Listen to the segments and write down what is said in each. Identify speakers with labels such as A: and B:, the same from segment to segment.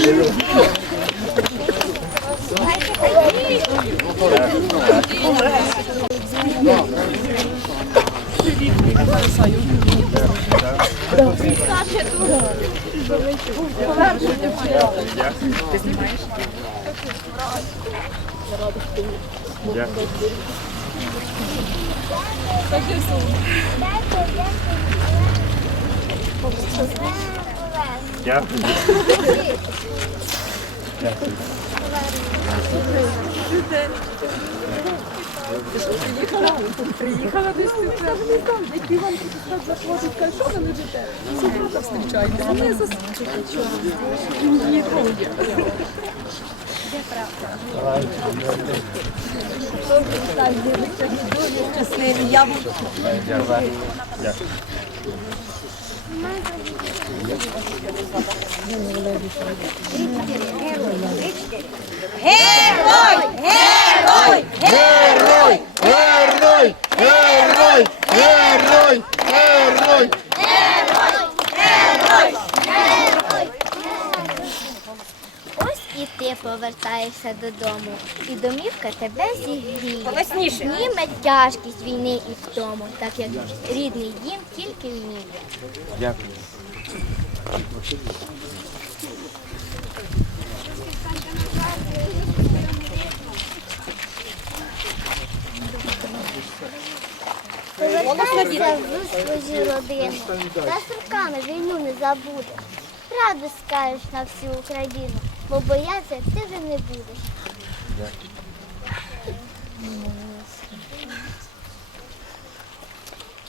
A: Дякую. Дякую.
B: Приїхала десь не тут заходить, каже, що ви лежите? Субота встрічаєте, а ми засвідчите, що її троє. Щасливі, я буду.
A: Дякую. Дякую.
C: Герой! Герой! Герой! Герой!
D: Ось і ти повертаєшся додому, і домівка тебе зігріє.
E: Голосніше.
D: Зніме тяжкість війни і втому, так як рідний дім тільки вміє.
A: Дякую.
D: Повертайся в свою родину, руками війну не забудеш. Правду скажеш на всю Україну, бо боятися ти вже не будеш.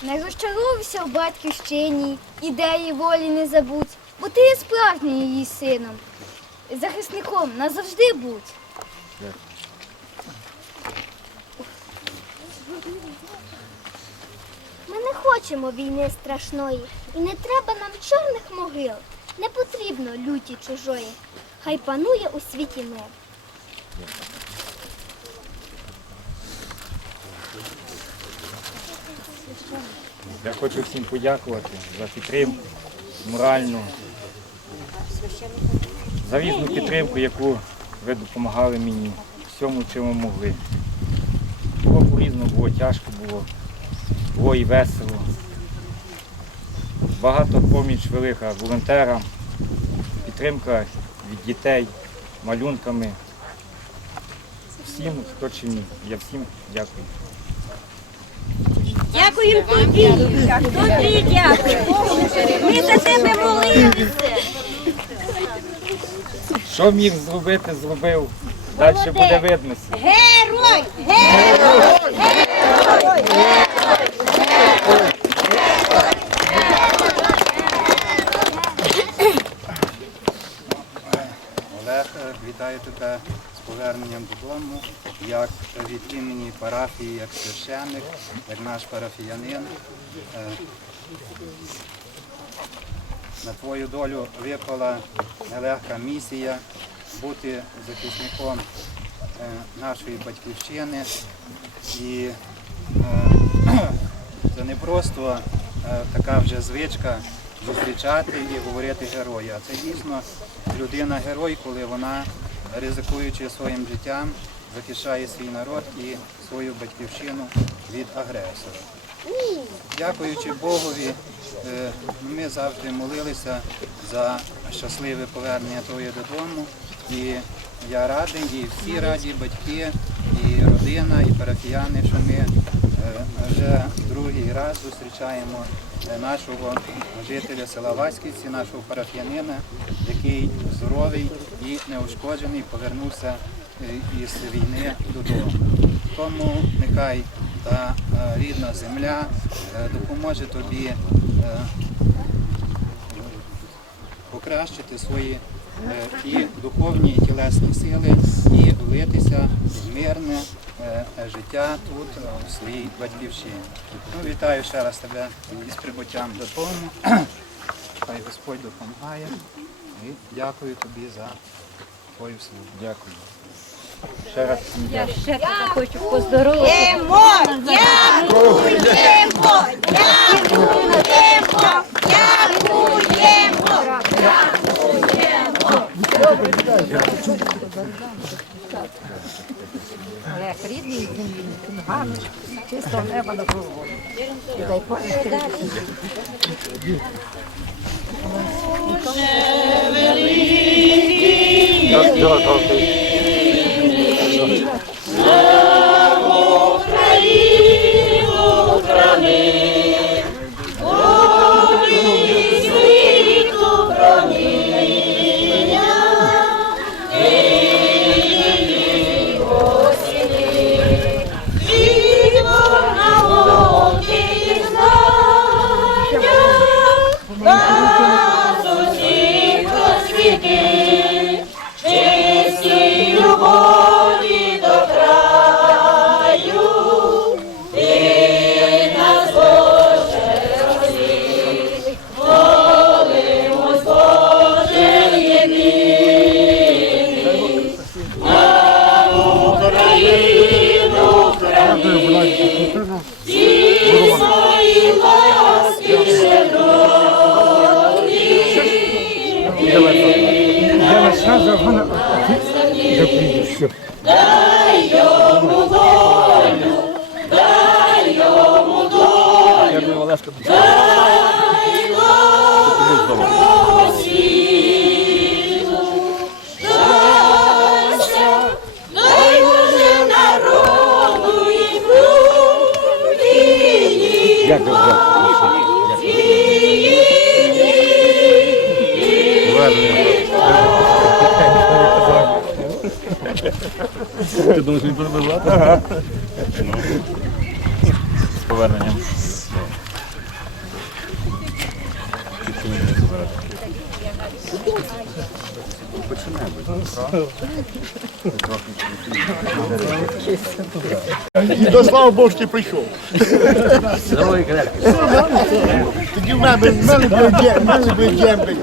F: Не розчаровуйся в батьківщині, ідеї волі не забудь, ти є справжнім її сином. Захисником назавжди будь.
D: Ми не хочемо війни страшної, і не треба нам чорних могил. Не потрібно люті чужої. Хай панує у світі мир.
A: Я хочу всім подякувати за підтримку моральну, за різну підтримку, яку ви допомагали мені всьому, чому могли. Було по-різному, було тяжко, було, було і весело. Багато поміч велика волонтерам, підтримка від дітей, малюнками. Всім, хто чи міг. Я всім дякую.
E: Дякуємо тобі. Тобі дякую. Ми за тебе молилися.
A: Що міг зробити, зробив. Далі буде виднося.
E: Герой!
G: Олег, е, вітаю тебе з поверненням додому, як від імені парафії, як священник, як наш парафіянин. На твою долю випала нелегка місія бути захисником е, нашої батьківщини. І е, це не просто е, така вже звичка зустрічати і говорити героя. Це дійсно людина-герой, коли вона, ризикуючи своїм життям, захищає свій народ і свою батьківщину від агресора. Дякуючи Богові, е, ми завжди молилися за щасливе повернення твоє додому. І я радий, і всі раді батьки, і родина, і парафіяни, що ми е, вже другий раз зустрічаємо е, нашого жителя села Васьківці, нашого парафіянина, який здоровий і неушкоджений повернувся із війни додому. Тому нехай та е, рідна земля е, допоможе тобі е, покращити свої і духовні, і тілесні сили і влитися в мирне життя тут, в своїй батьківщині. Ну, вітаю ще раз тебе із прибуттям додому. Хай Господь допомагає. І дякую тобі за твою службу.
A: Дякую. Ще раз дякую.
E: Ще тебе хочу поздоровити. Дякуємо! Дякуємо! Дякуємо! Дякуємо! Олег рідний землі, гарний, чисто неба на голову. І дай
A: Bye.
C: І до слава Богу, що ти прийшов. Тоді в мене, в мене дє- в мене буде дємбель.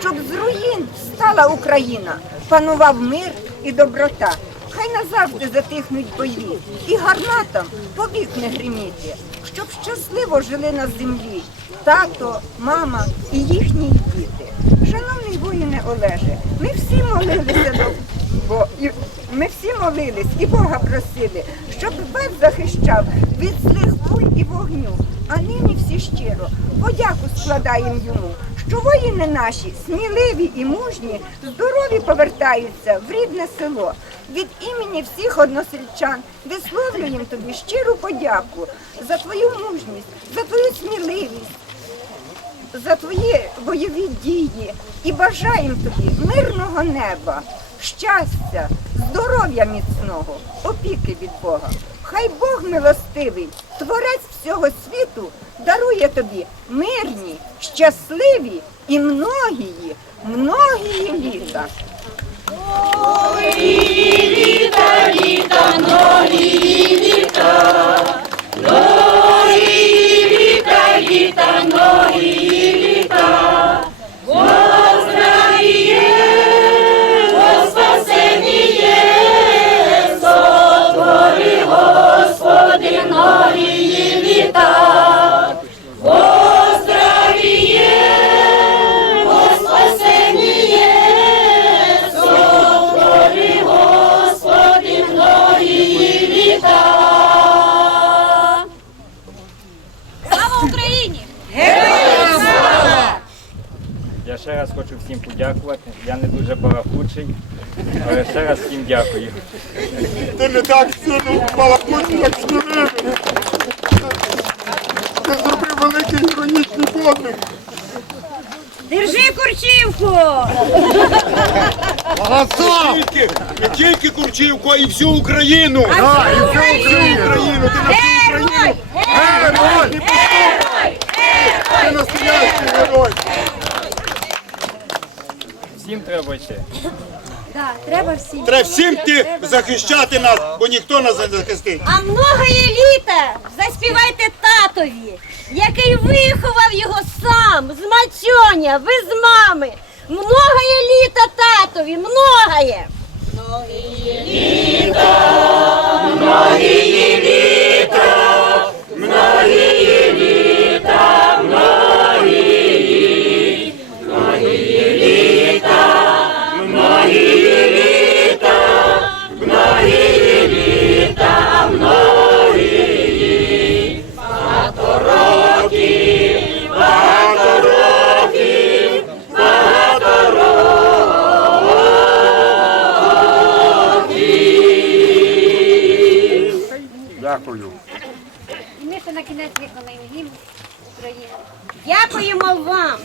H: Щоб з руїн стала Україна, панував мир і доброта. Хай назавжди затихнуть бої, і гарматам повік не гриміти, щоб щасливо жили на землі тато, мама і їхні діти. Шановний воїне Олеже, ми всі молилися до Бо ми всі молились і Бога просили, щоб вас захищав від злих куль і вогню. А нині всі щиро подяку складаємо йому, що воїни наші сміливі і мужні, здорові повертаються в рідне село. Від імені всіх односельчан висловлюємо тобі щиру подяку за твою мужність, за твою сміливість за твої бойові дії і бажаємо тобі мирного неба, щастя, здоров'я міцного, опіки від Бога. Хай Бог милостивий, творець всього світу, дарує тобі мирні, щасливі і многії, многії літа.
A: Всім подякувати. Я не дуже балакучий, але ще раз всім дякую.
C: Ти не так сильно балакучий, як скорили. Ти зробив великий героїчний подвиг.
E: Держи курчівку!
C: Сам!
I: Не тільки Курчівку, а й всю Україну!
C: І всю Україну, Україну, ти на всю Україну! Герой! Ти настоящий герой!
A: Всім треба йти.
F: треба всім.
I: Треба всім захищати нас, бо ніхто нас не захистить.
E: А многоє літа заспівайте татові, який виховав його сам з мачоня, без мами. Многое літа татові, многое.
A: Дякую.
J: І ми ще на кінець виконаємо гімн України.
E: Дякуємо вам,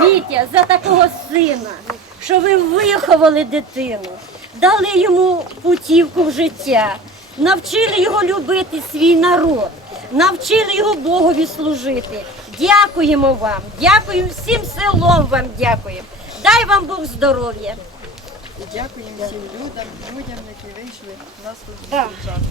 E: Мітя, за такого сина, що ви виховали дитину, дали йому путівку в життя, навчили його любити свій народ, навчили його Богові служити. Дякуємо вам, дякуємо всім селом вам дякуємо. Дай вам Бог здоров'я.
B: Дякуємо всім людям, людям, які вийшли нас тут зустрічати.